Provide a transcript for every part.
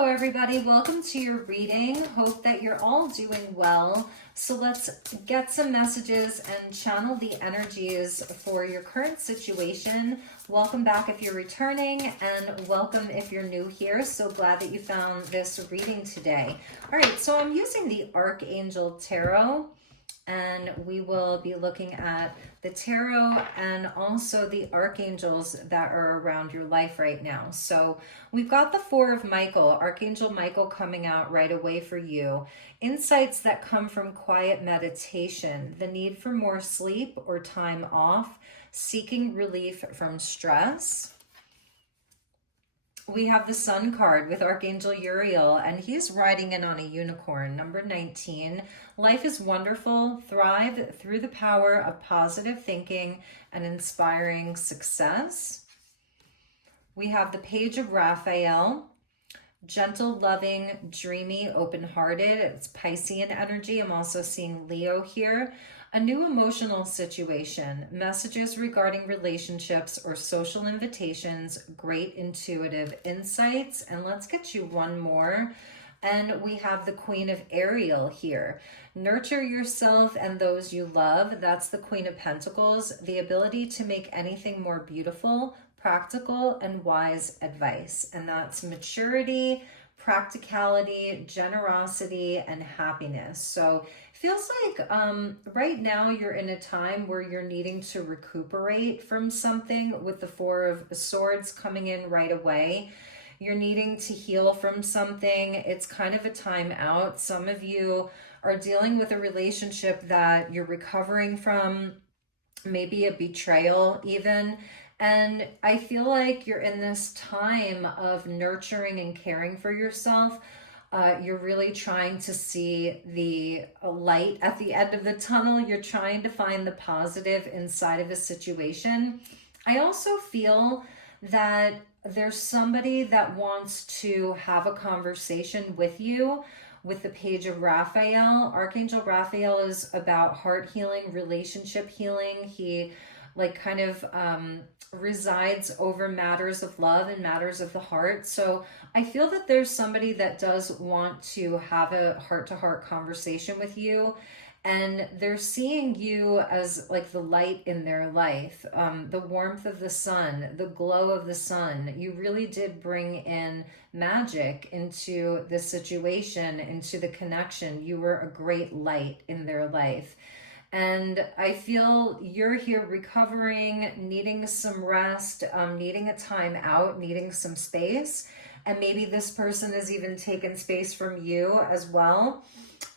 Hello everybody, welcome to your reading. Hope that you're all doing well. So let's get some messages and channel the energies for your current situation. Welcome back if you're returning, and welcome if you're new here. So glad that you found this reading today. All right, so I'm using the Archangel Tarot, and we will be looking at the tarot and also the archangels that are around your life right now. So we've got the Four of Michael, Archangel Michael, coming out right away for you. Insights that come from quiet meditation, the need for more sleep or time off, seeking relief from stress. We have the Sun card with Archangel Uriel, and he's riding in on a unicorn, number 19. Life is wonderful. Thrive through the power of positive thinking and inspiring success. We have the Page of Raphael. Gentle, loving, dreamy, open-hearted. It's Piscean energy. I'm also seeing Leo here. A new emotional situation, messages regarding relationships or social invitations, great intuitive insights. And let's get you one more. And we have the Queen of Ariel here. Nurture yourself and those you love. That's the Queen of Pentacles. The ability to make anything more beautiful, practical, and wise advice. And that's maturity, practicality, generosity, and happiness. So feels like right now you're in a time where you're needing to recuperate from something, with the Four of Swords coming in right away. You're needing to heal from something. It's kind of a time out. Some of you are dealing with a relationship that you're recovering from, maybe a betrayal even. And I feel like you're in this time of nurturing and caring for yourself. You're really trying to see the light at the end of the tunnel. You're trying to find the positive inside of a situation. I also feel that there's somebody that wants to have a conversation with you. With the Page of Raphael, Archangel Raphael is about heart healing, relationship healing. He kind of resides over matters of love and matters of the heart. So I feel that there's somebody that does want to have a heart-to-heart conversation with you, and they're seeing you as like the light in their life, the warmth of the sun, the glow of the sun. You really did bring in magic into the situation, into the connection. You were a great light in their life. And I feel you're here recovering, needing some rest, needing a time out, needing some space. And maybe this person has even taken space from you as well.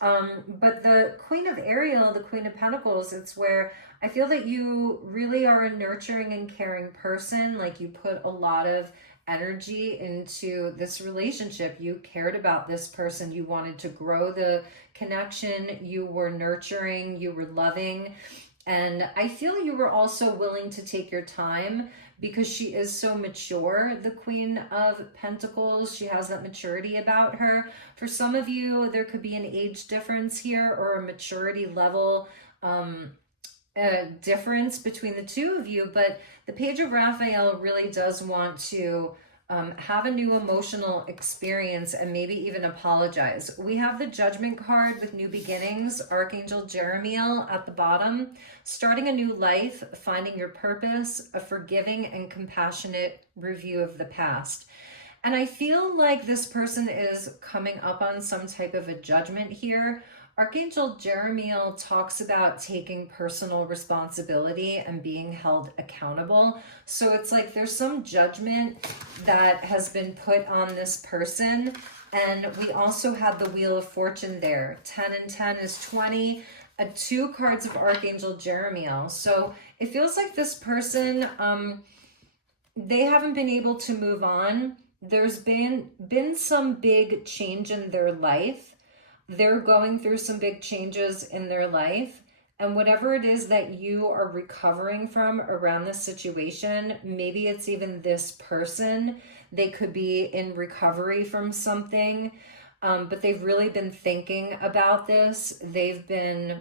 But the Queen of Ariel, the Queen of Pentacles, it's where I feel that you really are a nurturing and caring person. Like, you put a lot of energy into this relationship. You cared about this person. You wanted to grow the connection. You were nurturing, you were loving. And I feel you were also willing to take your time, because she is so mature, the Queen of Pentacles. She has that maturity about her. For some of you, there could be an age difference here, or a maturity level difference between the two of you. But the Page of Raphael really does want to have a new emotional experience, and maybe even apologize. We have the Judgment card with new beginnings, Archangel Jeremiel at the bottom. Starting a new life, finding your purpose, a forgiving and compassionate review of the past. And I feel like this person is coming up on some type of a judgment here. Archangel Jeremiel talks about taking personal responsibility and being held accountable. So it's like there's some judgment that has been put on this person. And we also have the Wheel of Fortune there. 10 and 10 is 20. 2 cards of Archangel Jeremiel. So it feels like this person, they haven't been able to move on. There's been some big change in their life. They're going through some big changes in their life. And whatever it is that you are recovering from around this situation, maybe it's even this person. They could be in recovery from something, but they've really been thinking about this. They've been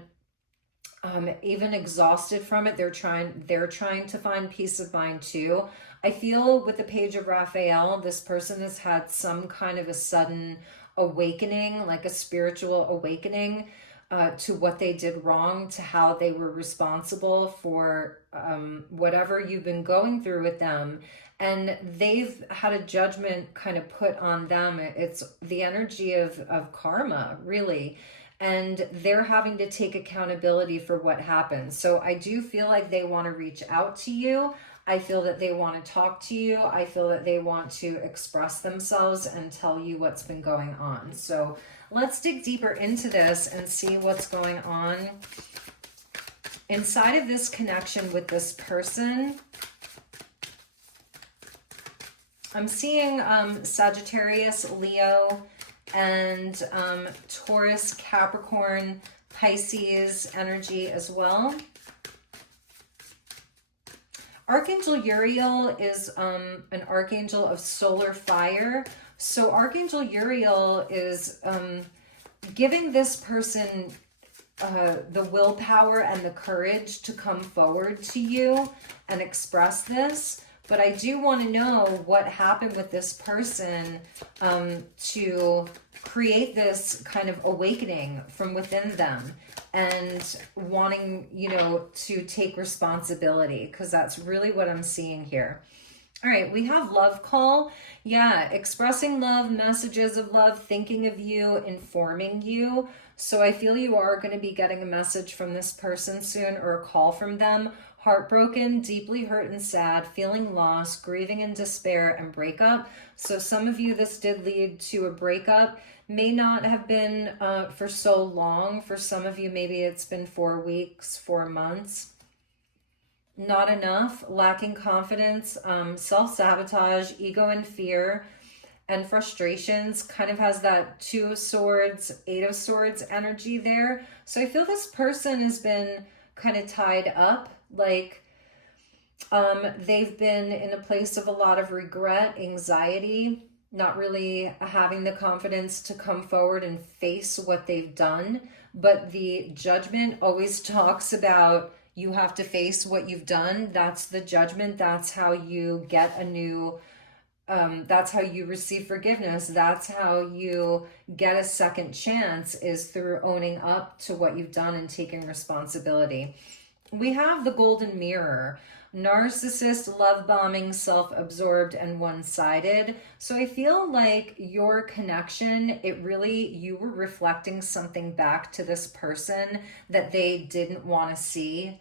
even exhausted from it. They're trying to find peace of mind too. I feel with the Page of Raphael, this person has had some kind of a sudden awakening, like a spiritual awakening, to what they did wrong, to how they were responsible for whatever you've been going through with them. And they've had a judgment kind of put on them. It's the energy of karma, really. And they're having to take accountability for what happened. So I do feel like they want to reach out to you. I feel that they want to talk to you. I feel that they want to express themselves and tell you what's been going on. So let's dig deeper into this and see what's going on inside of this connection with this person. I'm seeing Sagittarius, Leo, and Taurus, Capricorn, Pisces energy as well. Archangel Uriel is an archangel of solar fire. So Archangel Uriel is giving this person the willpower and the courage to come forward to you and express this. But I do want to know what happened with this person to create this kind of awakening from within them and wanting, you know, to take responsibility, because that's really what I'm seeing here. All right, we have love call. Yeah, expressing love, messages of love, thinking of you, informing you. So I feel you are going to be getting a message from this person soon, or a call from them. Heartbroken, deeply hurt and sad, feeling lost, grieving and despair, and breakup. So some of you, this did lead to a breakup. May not have been for so long. For some of you, maybe it's been 4 weeks, 4 months. Not enough, lacking confidence, self-sabotage, ego and fear, and frustrations. Kind of has that 2 of Swords, 8 of Swords energy there. So I feel this person has been kind of tied up. Like they've been in a place of a lot of regret, anxiety, not really having the confidence to come forward and face what they've done. But the judgment always talks about you have to face what you've done. That's the judgment. That's how you get a new, that's how you receive forgiveness. That's how you get a second chance, is through owning up to what you've done and taking responsibility. We have the golden mirror. Narcissist, love bombing, self-absorbed, and one-sided. So I feel like your connection, you were reflecting something back to this person that they didn't want to see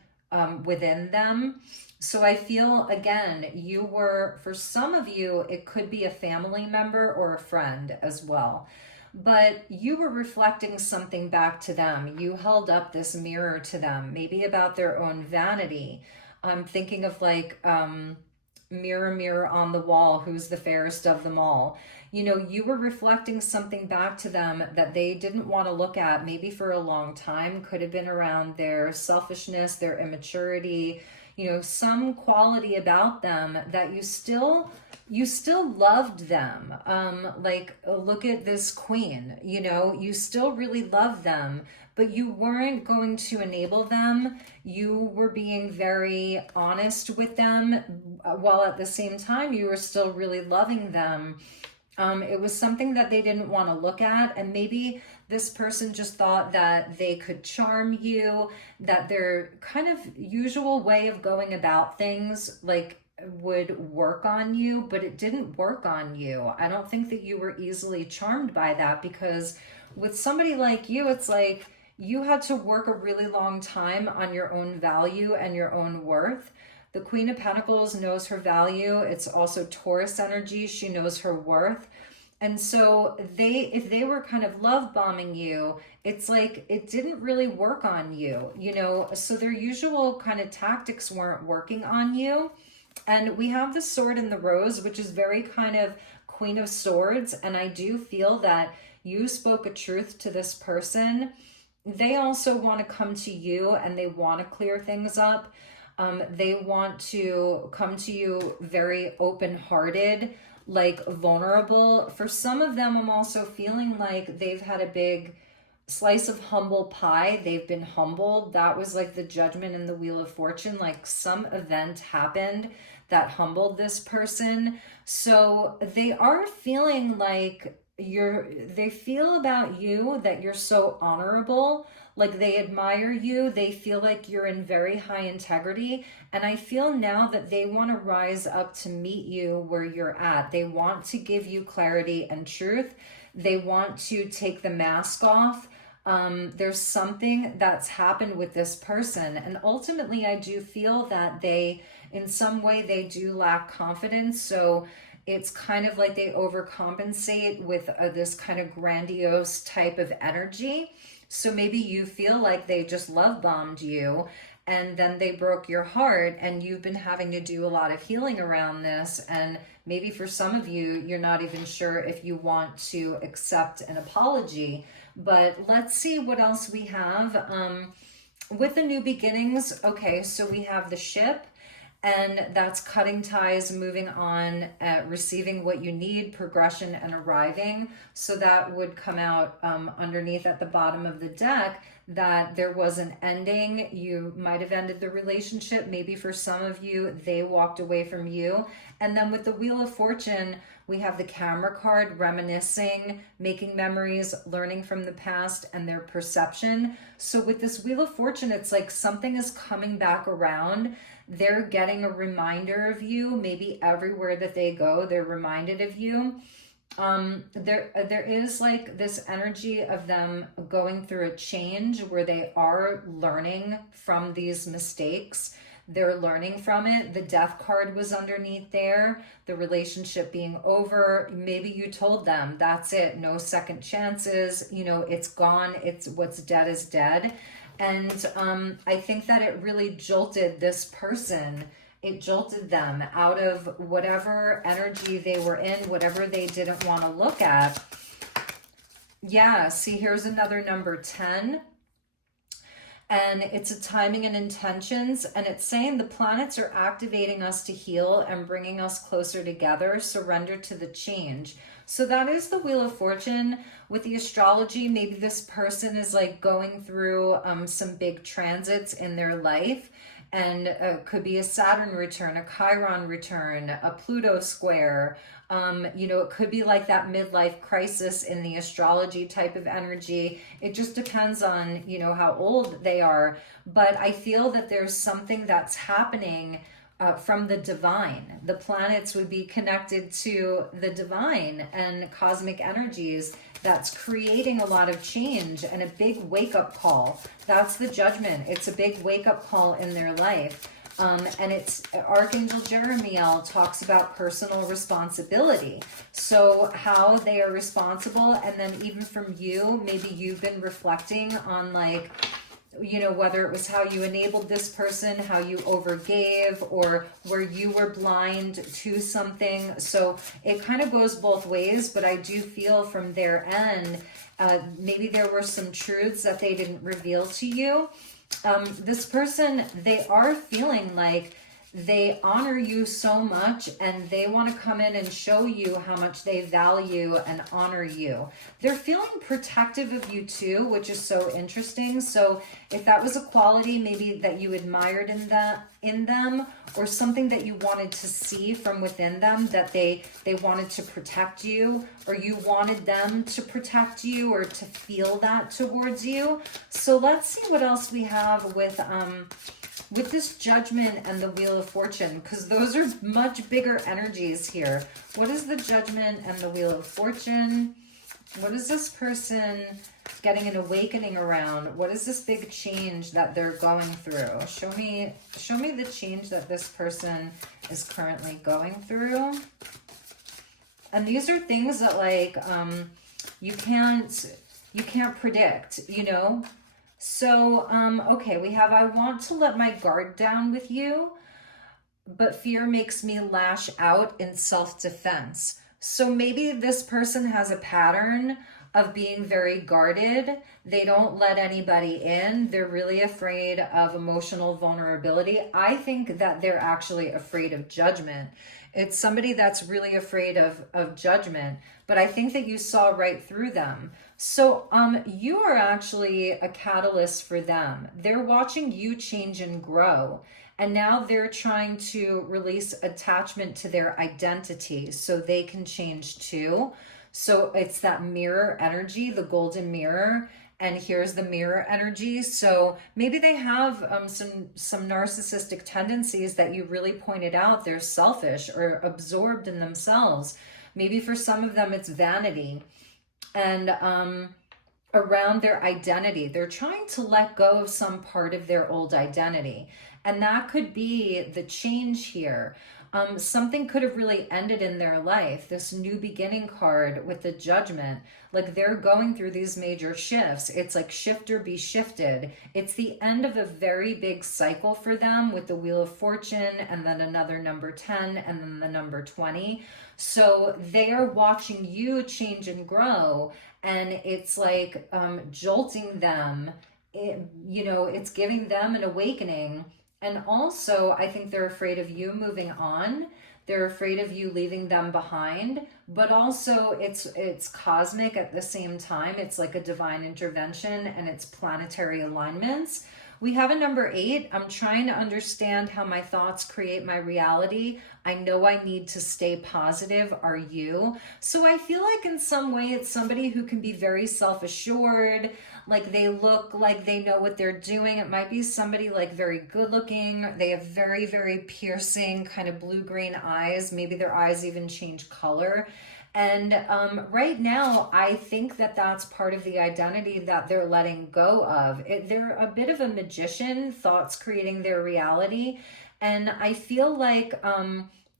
within them. So I feel, again, you were, for some of you, it could be a family member or a friend as well. But you were reflecting something back to them. You held up this mirror to them, maybe about their own vanity. I'm thinking of like, mirror, mirror on the wall, who's the fairest of them all? You know, you were reflecting something back to them that they didn't want to look at, maybe for a long time. Could have been around their selfishness, their immaturity, you know, some quality about them that you still loved them. Like, look at this queen, you know, you still really love them, but you weren't going to enable them. You were being very honest with them, while at the same time you were still really loving them. It was something that they didn't want to look at, and maybe this person just thought that they could charm you, that their kind of usual way of going about things, like, would work on you, but it didn't work on you. I don't think that you were easily charmed by that, because with somebody like you, it's like you had to work a really long time on your own value and your own worth. The Queen of Pentacles knows her value. It's also Taurus energy. She knows her worth. And so if they were kind of love bombing you, it's like it didn't really work on you, you know, so their usual kind of tactics weren't working on you. And we have the Sword and the Rose, which is very kind of Queen of Swords. And I do feel that you spoke a truth to this person. They also want to come to you and they want to clear things up. They want to come to you very open-hearted, like vulnerable. For some of them, I'm also feeling like they've had a big slice of humble pie. They've been humbled. That was like the Judgment in the Wheel of Fortune. Like some event happened that humbled this person. So they are feeling like they feel about you that you're so honorable, like they admire you, they feel like you're in very high integrity, and I feel now that they want to rise up to meet you where you're at. They want to give you clarity and truth. They want to take the mask off. There's something that's happened with this person, and ultimately I do feel that they, in some way, they do lack confidence. So it's kind of like they overcompensate with this kind of grandiose type of energy. So maybe you feel like they just love bombed you and then they broke your heart, and you've been having to do a lot of healing around this. And maybe for some of you, you're not even sure if you want to accept an apology. But let's see what else we have. With the new beginnings, okay, so we have the Ship, and that's cutting ties, moving on, receiving what you need, progression, and arriving. So that would come out underneath at the bottom of the deck, that there was an ending. You might have ended the relationship. Maybe for some of you, they walked away from you. And then with the Wheel of Fortune, we have the Camera card, reminiscing, making memories, learning from the past, and their perception. So with this Wheel of Fortune, it's like something is coming back around. They're getting a reminder of you. Maybe everywhere that they go, they're reminded of you. There is like this energy of them going through a change where they are learning from these mistakes. They're learning from it. The Death card was underneath there. The relationship being over. Maybe you told them that's it. No second chances. You know, it's gone. It's what's dead is dead. And I think that it really jolted this person. It jolted them out of whatever energy they were in, whatever they didn't want to look at. Yeah, see, here's another number 10. And it's a timing and intentions. And it's saying the planets are activating us to heal and bringing us closer together. Surrender to the change. So that is the Wheel of Fortune. With the astrology, maybe this person is like going through some big transits in their life. And could be a Saturn return, a Chiron return, a Pluto square. You know, it could be like that midlife crisis in the astrology type of energy. It just depends on, you know, how old they are. But I feel that there's something that's happening from the divine. The planets would be connected to the divine and cosmic energies that's creating a lot of change and a big wake-up call. That's the Judgment. It's a big wake-up call in their life. And it's Archangel Jeremiel talks about personal responsibility. So how they are responsible, and then even from you, maybe you've been reflecting on like, you know, whether it was how you enabled this person, how you overgave, or where you were blind to something. So it kind of goes both ways, but I do feel from their end, maybe there were some truths that they didn't reveal to you. This person, they are feeling like they honor you so much, and they want to come in and show you how much they value and honor you. They're feeling protective of you too, which is so interesting. So if that was a quality maybe that you admired in them, or something that you wanted to see from within them, that they wanted to protect you, or you wanted them to protect you or to feel that towards you. So let's see what else we have with this Judgment and the Wheel of Fortune, because those are much bigger energies here. What is the Judgment and the Wheel of Fortune? What is this person getting an awakening around? What is this big change that they're going through? Show me the change that this person is currently going through. And these are things that like you can't predict, you know? So, okay, we have, I want to let my guard down with you, but fear makes me lash out in self-defense. So maybe this person has a pattern of being very guarded. They don't let anybody in. They're really afraid of emotional vulnerability. I think that they're actually afraid of judgment. It's somebody that's really afraid of judgment, but I think that you saw right through them. So you are actually a catalyst for them. They're watching you change and grow. And now they're trying to release attachment to their identity so they can change too. So it's that mirror energy, the golden mirror, and here's the mirror energy. So maybe they have some narcissistic tendencies that you really pointed out. They're selfish or absorbed in themselves. Maybe for some of them it's vanity and around their identity. They're trying to let go of some part of their old identity. And that could be the change here. Something could have really ended in their life. This new beginning card with the judgment, like they're going through these major shifts. It's like shift or be shifted. It's the end of a very big cycle for them with the Wheel of Fortune and then another number 10 and then the number 20. So they are watching you change and grow, and it's like jolting them. It's giving them an awakening. And also, I think they're afraid of you moving on. They're afraid of you leaving them behind. But also, it's cosmic at the same time. It's like a divine intervention, and it's planetary alignments. We have a number 8. I'm trying to understand how my thoughts create my reality. I know I need to stay positive. Are you? So I feel like in some way it's somebody who can be very self-assured, like they look like they know what they're doing. It might be somebody like very good looking. They have very, very piercing kind of blue-green eyes. Maybe their eyes even change color. And right now, I think that that's part of the identity that they're letting go of. They're a bit of a magician, thoughts creating their reality. And I feel like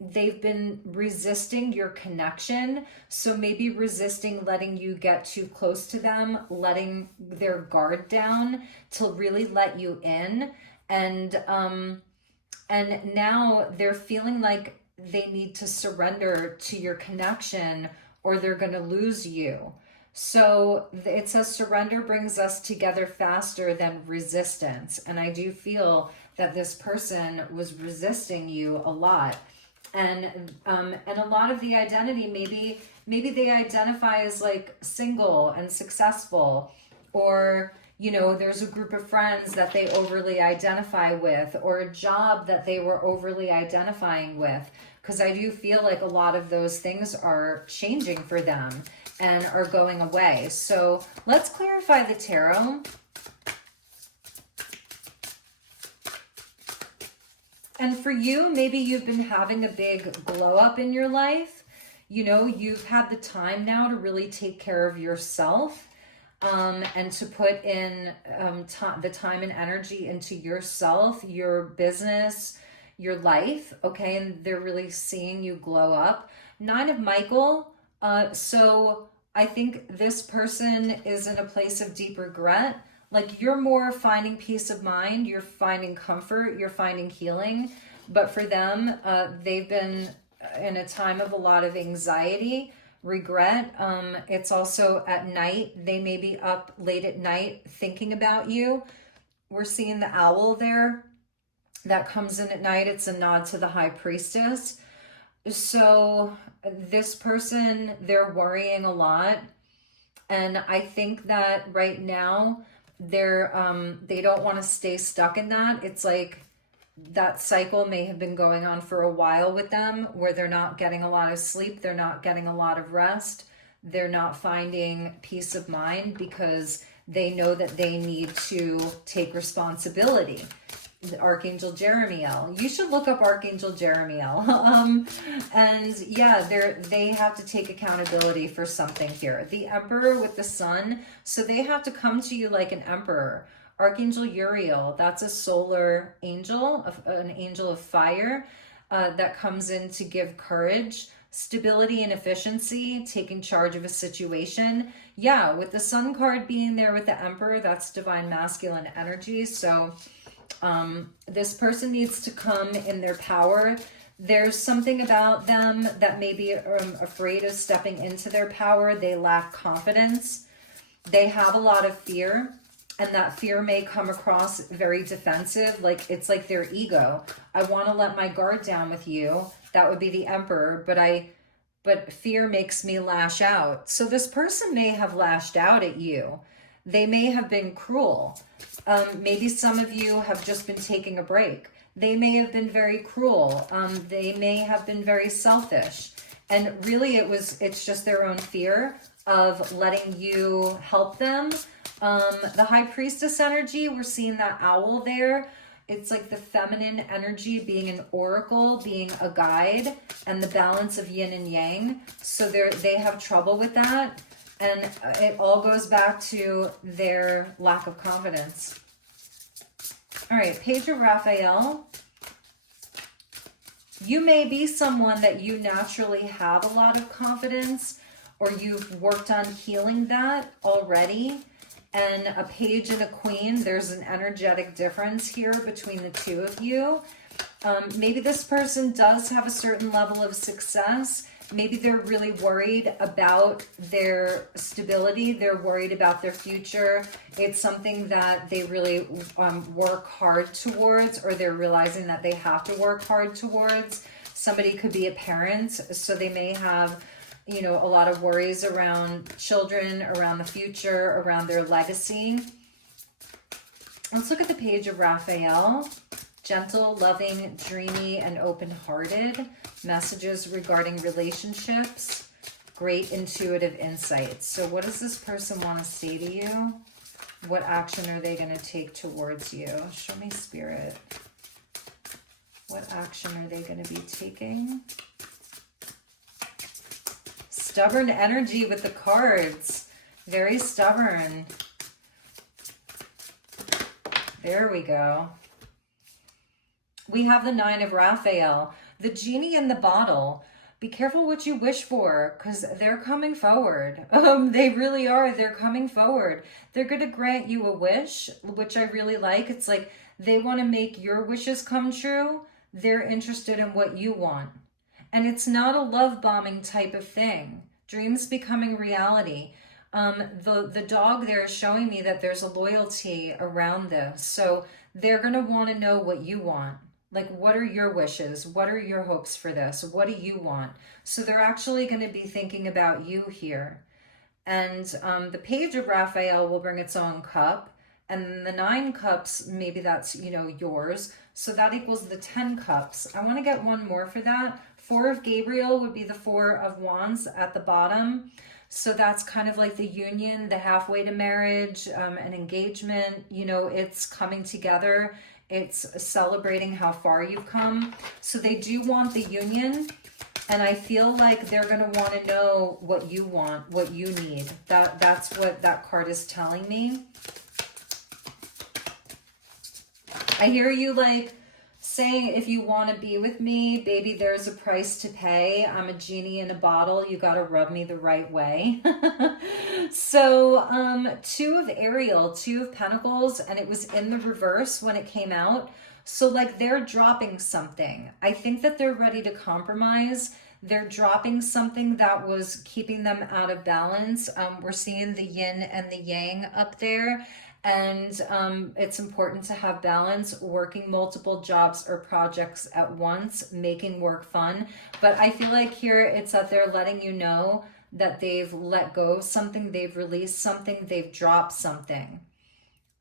they've been resisting your connection. So maybe resisting letting you get too close to them, letting their guard down to really let you in. And now they're feeling like they need to surrender to your connection or they're going to lose you. So it says surrender brings us together faster than resistance. And I do feel that this person was resisting you a lot. And a lot of the identity, maybe they identify as like single and successful, or there's a group of friends that they overly identify with, or a job that they were overly identifying with. Because I do feel like a lot of those things are changing for them and are going away. So let's clarify the tarot. And for you, maybe you've been having a big glow up in your life. You've had the time now to really take care of yourself. And to put in the time and energy into yourself, your business, your life, okay? And they're really seeing you glow up. 9 of Michael. So I think this person is in a place of deep regret. Like you're more finding peace of mind, you're finding comfort, you're finding healing. But for them, they've been in a time of a lot of anxiety, regret. It's also at night. They may be up late at night thinking about you. We're seeing the owl there that comes in at night. It's a nod to the high priestess. So this person, they're worrying a lot. And I think that right now they don't want to stay stuck in that. It's like that cycle may have been going on for a while with them, where they're not getting a lot of sleep, they're not getting a lot of rest, they're not finding peace of mind because they know that they need to take responsibility. Archangel Jeremiel. You should look up Archangel Jeremiel. And yeah, they have to take accountability for something here. The Emperor with the Sun, so they have to come to you like an emperor. Archangel Uriel, that's a solar angel, an angel of fire that comes in to give courage, stability and efficiency, taking charge of a situation. Yeah, with the Sun card being there with the Emperor, that's divine masculine energy. So this person needs to come in their power. There's something about them that may be afraid of stepping into their power. They lack confidence. They have a lot of fear, and that fear may come across very defensive. Like it's like their ego. I want to let my guard down with you, That would be the Emperor, but fear makes me lash out. So this person may have lashed out at you. They may have been cruel. Maybe some of you have just been taking a break. They may have been very cruel. They may have been very selfish. And really it's just their own fear of letting you help them. The High Priestess energy, we're seeing that owl there. It's like the feminine energy being an oracle, being a guide, and the balance of yin and yang. So they have trouble with that. And it all goes back to their lack of confidence. All right, Page of Raphael. You may be someone that you naturally have a lot of confidence, or you've worked on healing that already. And a page and a queen, there's an energetic difference here between the two of you. Maybe this person does have a certain level of success. Maybe they're really worried about their stability. They're worried about their future. It's something that they really work hard towards, or they're realizing that they have to work hard towards. Somebody could be a parent, so they may have, you know, a lot of worries around children, around the future, around their legacy. Let's look at the Page of Raphael. Gentle, loving, dreamy, and open-hearted. Messages regarding relationships. Great intuitive insights. So what does this person want to say to you? What action are they going to take towards you? Show me, Spirit. What action are they going to be taking? Stubborn energy with the cards. Very stubborn. There we go. We have the Nine of Raphael. The genie in the bottle. Be careful what you wish for, because they're coming forward. They really are. They're coming forward. They're going to grant you a wish, which I really like. It's like they want to make your wishes come true. They're interested in what you want. And it's not a love bombing type of thing. Dreams becoming reality. The dog there is showing me that there's a loyalty around this. So they're going to want to know what you want. Like, what are your wishes? What are your hopes for this? What do you want? So they're actually going to be thinking about you here. And the Page of Raphael will bring its own cup. And the 9 cups, maybe that's, you know, yours. So that equals the 10 cups. I want to get one more for that. 4 of Gabriel would be the 4 of Wands at the bottom. So that's kind of like the union, the halfway to marriage, an engagement. You know, it's coming together. It's celebrating how far you've come. So they do want the union. And I feel like they're going to want to know what you want, what you need. That's what that card is telling me. I hear you like saying, if you want to be with me, baby, there's a price to pay. I'm a genie in a bottle. You got to rub me the right way. So 2 of Ariel, 2 of Pentacles, and it was in the reverse when it came out. So like they're dropping something. I think that they're ready to compromise. They're dropping something that was keeping them out of balance. We're seeing the yin and the yang up there. And it's important to have balance, working multiple jobs or projects at once, making work fun. But I feel like here it's that they're letting you know that they've let go of something, they've released something, they've dropped something.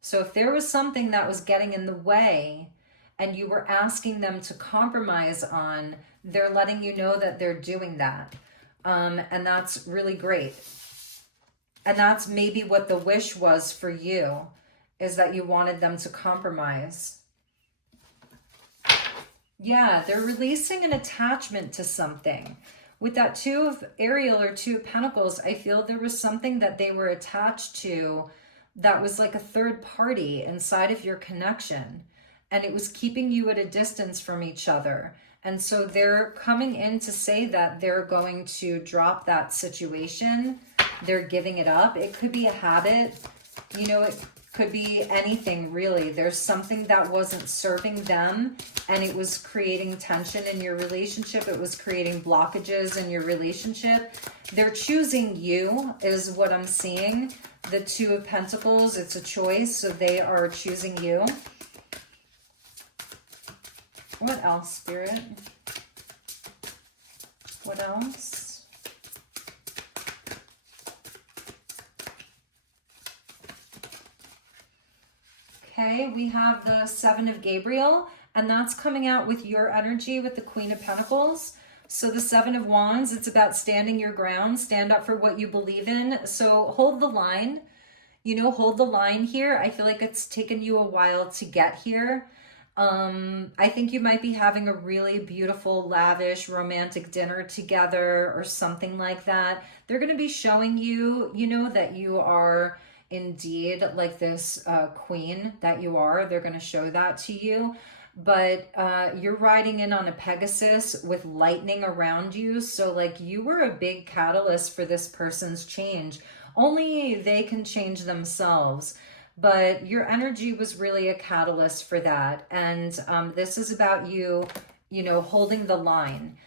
So if there was something that was getting in the way and you were asking them to compromise on, they're letting you know that they're doing that. And that's really great. And that's maybe what the wish was for you, is that you wanted them to compromise. Yeah, they're releasing an attachment to something. With that 2 of Ariel or 2 of Pentacles, I feel there was something that they were attached to that was like a third party inside of your connection. And it was keeping you at a distance from each other. And so they're coming in to say that they're going to drop that situation. They're giving it up. It could be a habit. You know, it could be anything really. There's something that wasn't serving them and it was creating tension in your relationship. It was creating blockages in your relationship. They're choosing you is what I'm seeing. The 2 of Pentacles, it's a choice. So they are choosing you. What else, Spirit? What else? Okay, we have the Seven of Gabriel, and that's coming out with your energy with the Queen of Pentacles. So the Seven of Wands, it's about standing your ground, stand up for what you believe in. So hold the line, hold the line here. I feel like it's taken you a while to get here. I think you might be having a really beautiful, lavish, romantic dinner together or something like that. They're going to be showing you, that you are indeed like this queen that you are. They're going to show that to you. But you're riding in on a Pegasus with lightning around you. So like you were a big catalyst for this person's change. Only they can change themselves. But your energy was really a catalyst for that. And this is about you, holding the line.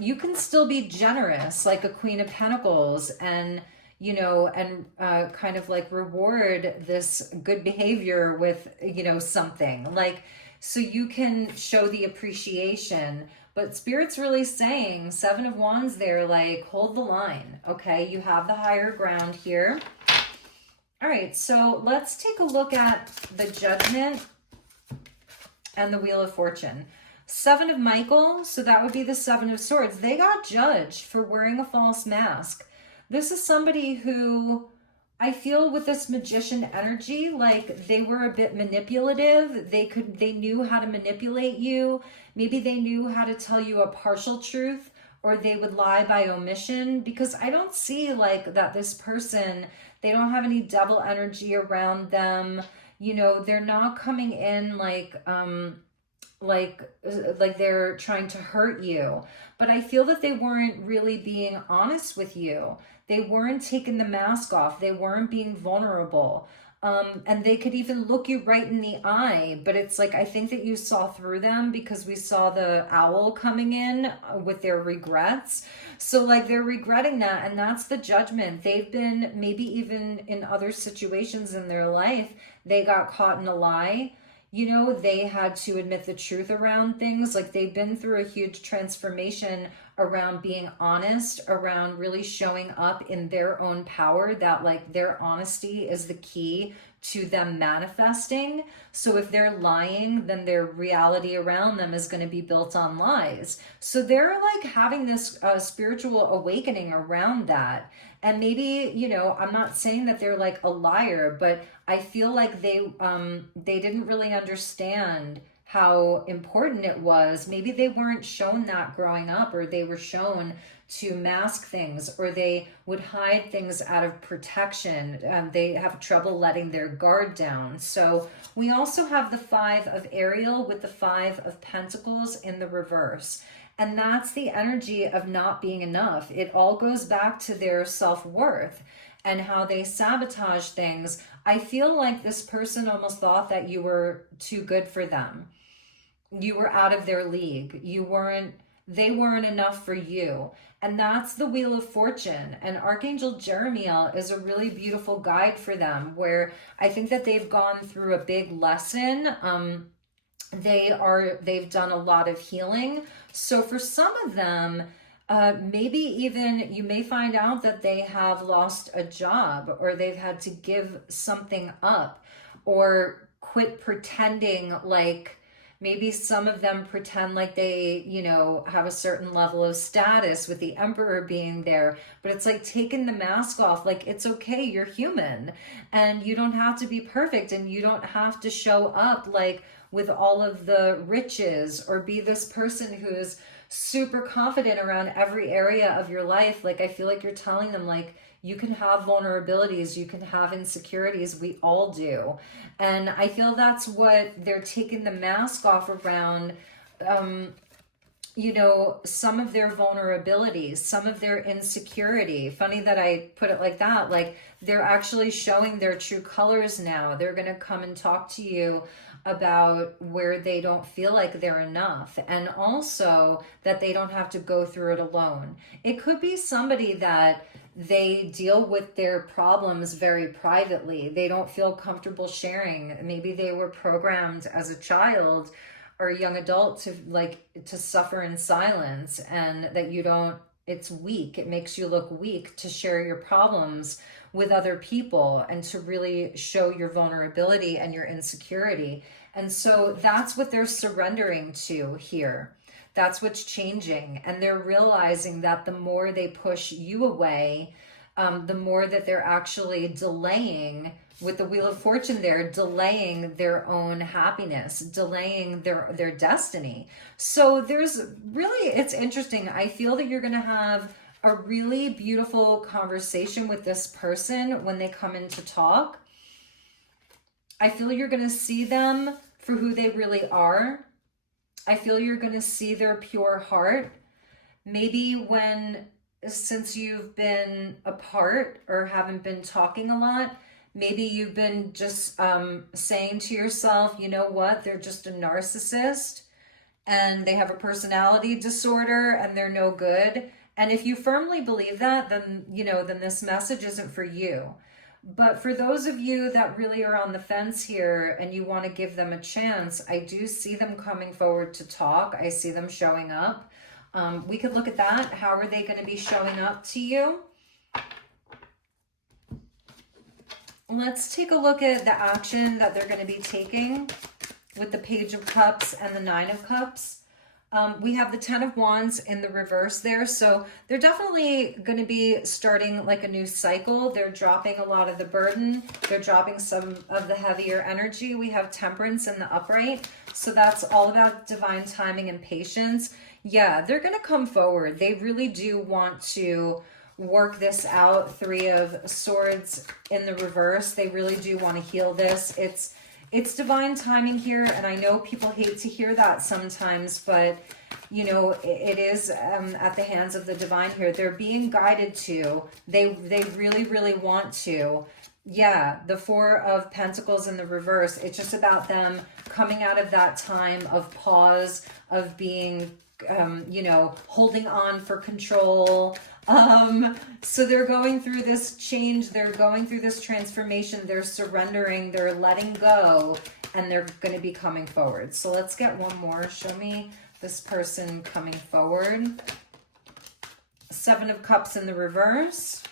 You can still be generous like a Queen of Pentacles and, kind of like reward this good behavior with, something like, so you can show the appreciation. But Spirit's really saying, Seven of Wands there, like, hold the line, okay? You have the higher ground here. All right, so let's take a look at the Judgment and the Wheel of Fortune. Seven of Michael, so that would be the Seven of Swords. They got judged for wearing a false mask. This is somebody who I feel with this magician energy, like they were a bit manipulative. They knew how to manipulate you. Maybe they knew how to tell you a partial truth, or they would lie by omission, because I don't see like that this person, they don't have any devil energy around them. They're not coming in like they're trying to hurt you. But I feel that they weren't really being honest with you. They weren't taking the mask off. They weren't being vulnerable. And they could even look you right in the eye, but it's like, I think that you saw through them because we saw the owl coming in with their regrets. So like they're regretting that, and that's the Judgment. They've been, maybe even in other situations in their life, they got caught in a lie. They had to admit the truth around things. Like they've been through a huge transformation around being honest, around really showing up in their own power, that like their honesty is the key to them manifesting. So if they're lying, then their reality around them is going to be built on lies. So they're like having this spiritual awakening around that. And maybe, I'm not saying that they're like a liar, but I feel like they didn't really understand how important it was. Maybe they weren't shown that growing up, or they were shown to mask things, or they would hide things out of protection. They have trouble letting their guard down. So we also have the Five of Ariel with the Five of Pentacles in the reverse. And that's the energy of not being enough. It all goes back to their self-worth and how they sabotage things. I feel like this person almost thought that you were too good for them. You were out of their league. They weren't enough for you. And that's the Wheel of Fortune. And Archangel Jeremiel is a really beautiful guide for them, where I think that they've gone through a big lesson. They've done a lot of healing. So for some of them, maybe even you may find out that they have lost a job, or they've had to give something up, or quit pretending. Like maybe some of them pretend like they, have a certain level of status with the emperor being there, but it's like taking the mask off. Like, it's okay, you're human, and you don't have to be perfect, and you don't have to show up like with all of the riches, or be this person who's super confident around every area of your life. Like, I feel like you're telling them, like, you can have vulnerabilities, you can have insecurities, we all do. And I feel that's what they're taking the mask off around, some of their vulnerabilities, some of their insecurity. Funny that I put it like that. Like, they're actually showing their true colors now. They're going to come and talk to you about where they don't feel like they're enough, and also that they don't have to go through it alone. It could be somebody that they deal with their problems very privately. They don't feel comfortable sharing. Maybe they were programmed as a child or a young adult to suffer in silence, and that you don't it's weak. It makes you look weak to share your problems with other people and to really show your vulnerability and your insecurity. And so that's what they're surrendering to here. That's what's changing. And they're realizing that the more they push you away, the more that they're actually delaying, with the Wheel of Fortune there, delaying their own happiness, delaying their destiny. So there's really, it's interesting. I feel that you're going to have a really beautiful conversation with this person when they come in to talk. I feel you're going to see them for who they really are. I feel you're going to see their pure heart. Maybe since you've been apart or haven't been talking a lot, maybe you've been just saying to yourself, you know what, they're just a narcissist and they have a personality disorder and they're no good. And if you firmly believe that, then, then this message isn't for you. But for those of you that really are on the fence here and you want to give them a chance, I do see them coming forward to talk. I see them showing up. We could look at that. How are they going to be showing up to you? Let's take a look at the action that they're going to be taking with the Page of Cups and the Nine of Cups. We have the Ten of Wands in the reverse there. So they're definitely going to be starting like a new cycle. They're dropping a lot of the burden. They're dropping some of the heavier energy. We have Temperance in the upright. So that's all about divine timing and patience. Yeah, they're going to come forward. They really do want to work this out. Three of Swords in the reverse. They really do want to heal this. It's divine timing here, and I know people hate to hear that sometimes, but it is at the hands of the divine here. They're being guided to. They really, really want to. Yeah, the Four of Pentacles in the reverse. It's just about them coming out of that time of pause, of being, holding on for control. So they're going through this change, they're going through this transformation, they're surrendering, they're letting go, and they're going to be coming forward. So let's get one more. Show me this person coming forward. Seven of Cups in the reverse.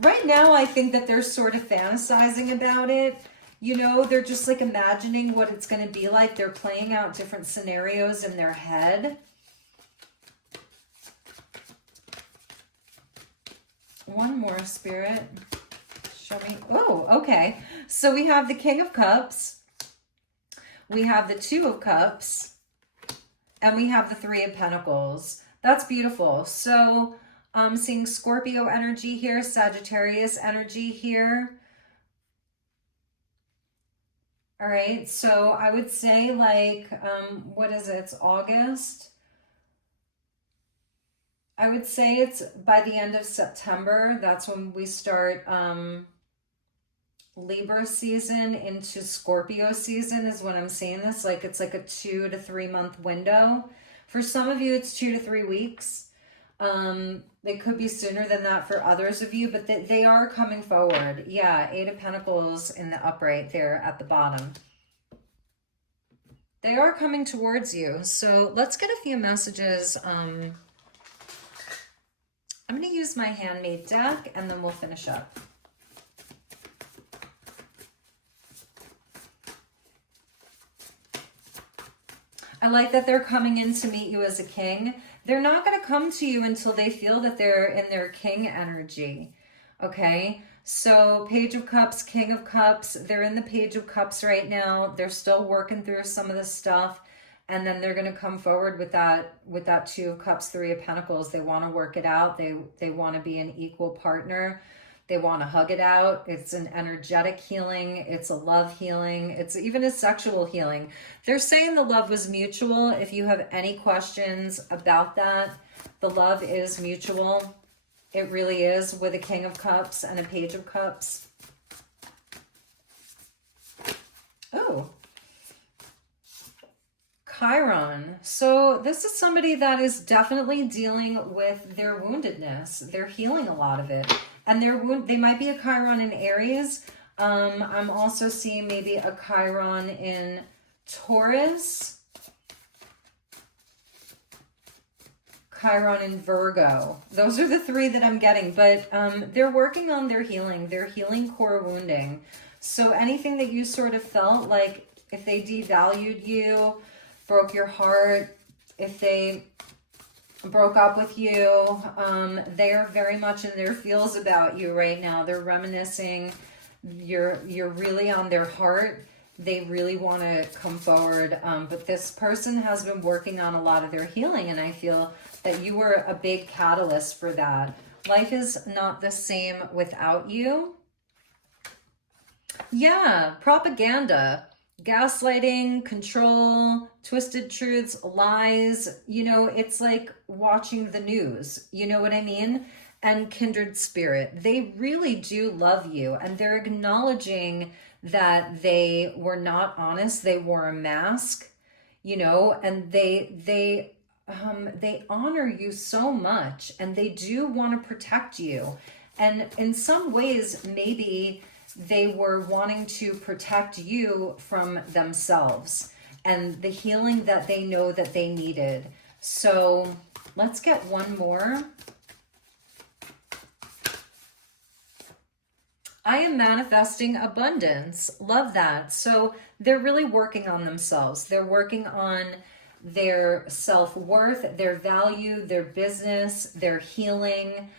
Right now, I think that they're sort of fantasizing about it. They're just like imagining what it's going to be like. They're playing out different scenarios in their head. One more, Spirit. Show me. Oh, okay. So we have the King of Cups. We have the Two of Cups. And we have the Three of Pentacles. That's beautiful. So I'm seeing Scorpio energy here, Sagittarius energy here. All right. So I would say like, what is it? It's August. I would say it's by the end of September. That's when we start Libra season into Scorpio season is when I'm seeing this. Like it's like a 2 to 3 month window. For some of you, it's 2 to 3 weeks. It could be sooner than that for others of you, but they are coming forward. Yeah, Eight of Pentacles in the upright there at the bottom. They are coming towards you. So let's get a few messages. I'm going to use my handmade deck and then we'll finish up. I like that they're coming in to meet you as a king. They're not going to come to you until they feel that they're in their king energy. Okay? So Page of Cups, King of Cups, they're in the Page of Cups right now. They're still working through some of this stuff. And then they're going to come forward with that Two of Cups, Three of Pentacles. They want to work it out. They want to be an equal partner. They want to hug it out. It's an energetic healing. It's a love healing. It's even a sexual healing. They're saying the love was mutual. If you have any questions about that, the love is mutual. It really is, with a King of Cups and a Page of Cups. Oh. Chiron. So this is somebody that is definitely dealing with their woundedness. They're healing a lot of it. And they might be a Chiron in Aries. I'm also seeing maybe a Chiron in Taurus. Chiron, and Virgo. Those are the three that I'm getting, but they're working on their healing core wounding. So anything that you sort of felt like if they devalued you, broke your heart, if they broke up with you, they are very much in their feels about you right now. They're reminiscing. You're really on their heart. They really want to come forward, but this person has been working on a lot of their healing, and I feel that you were a big catalyst for that. Life is not the same without you. Yeah, propaganda, gaslighting, control, twisted truths, lies. You know, it's like watching the news. You know what I mean? And kindred spirit. They really do love you, and they're acknowledging that they were not honest. They wore a mask, you know, and they honor you so much, and they do want to protect you. And in some ways, maybe they were wanting to protect you from themselves and the healing that they know that they needed. So let's get one more. I am manifesting abundance. Love that. So they're really working on themselves. They're working on their self-worth, their value, their business, their healing.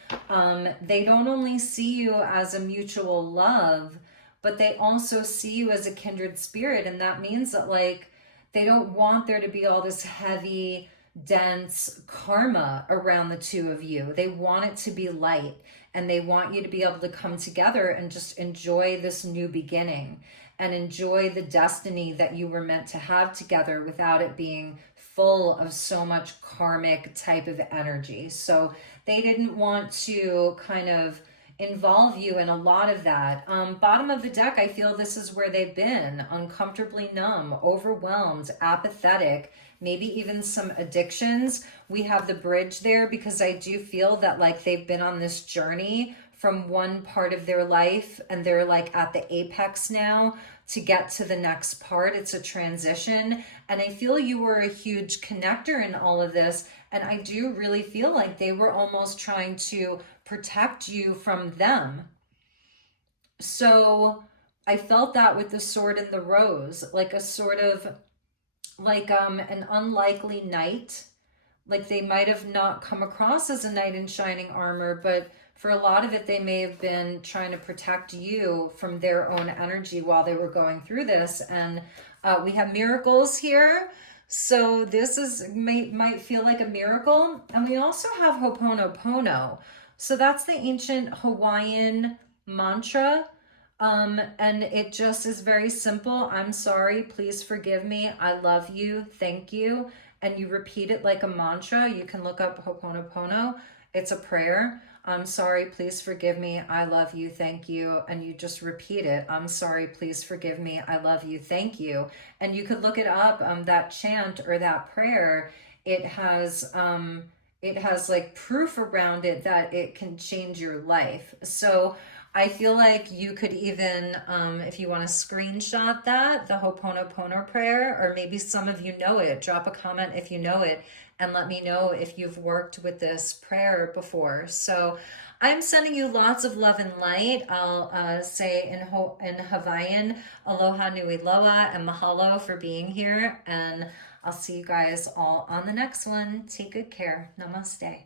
They don't only see you as a mutual love, but they also see you as a kindred spirit. And that means that, like, they don't want there to be all this heavy, dense karma around the two of you. They want it to be light, and they want you to be able to come together and just enjoy this new beginning and enjoy the destiny that you were meant to have together without it being full of so much karmic type of energy. So they didn't want to kind of involve you in a lot of that. Bottom of the deck, I feel this is where they've been: uncomfortably numb, overwhelmed, apathetic, maybe even some addictions. We have the bridge there because I do feel that, like, they've been on this journey from one part of their life and they're like at the apex now to get to the next part. It's a transition. And I feel you were a huge connector in all of this. And I do really feel like they were almost trying to protect you from them. So I felt that with the sword and the rose, like a sort of like an unlikely knight. Like they might have not come across as a knight in shining armor, but for a lot of it, they may have been trying to protect you from their own energy while they were going through this. And we have miracles here. So this might feel like a miracle. And we also have Ho'oponopono. So that's the ancient Hawaiian mantra. And it just is very simple. I'm sorry, please forgive me, I love you, thank you. And you repeat it like a mantra. You can look up Ho'oponopono. It's a prayer. I'm sorry, please forgive me, I love you, thank you. And you just repeat it. I'm sorry, please forgive me, I love you, thank you. And you could look it up, that chant or that prayer. It has like proof around it that it can change your life. So I feel like you could even, if you want to screenshot that, the Ho'oponopono prayer, or maybe some of you know it, drop a comment if you know it, and let me know if you've worked with this prayer before. So I'm sending you lots of love and light. I'll say in Hawaiian, aloha nui loa, and mahalo for being here. And I'll see you guys all on the next one. Take good care. Namaste.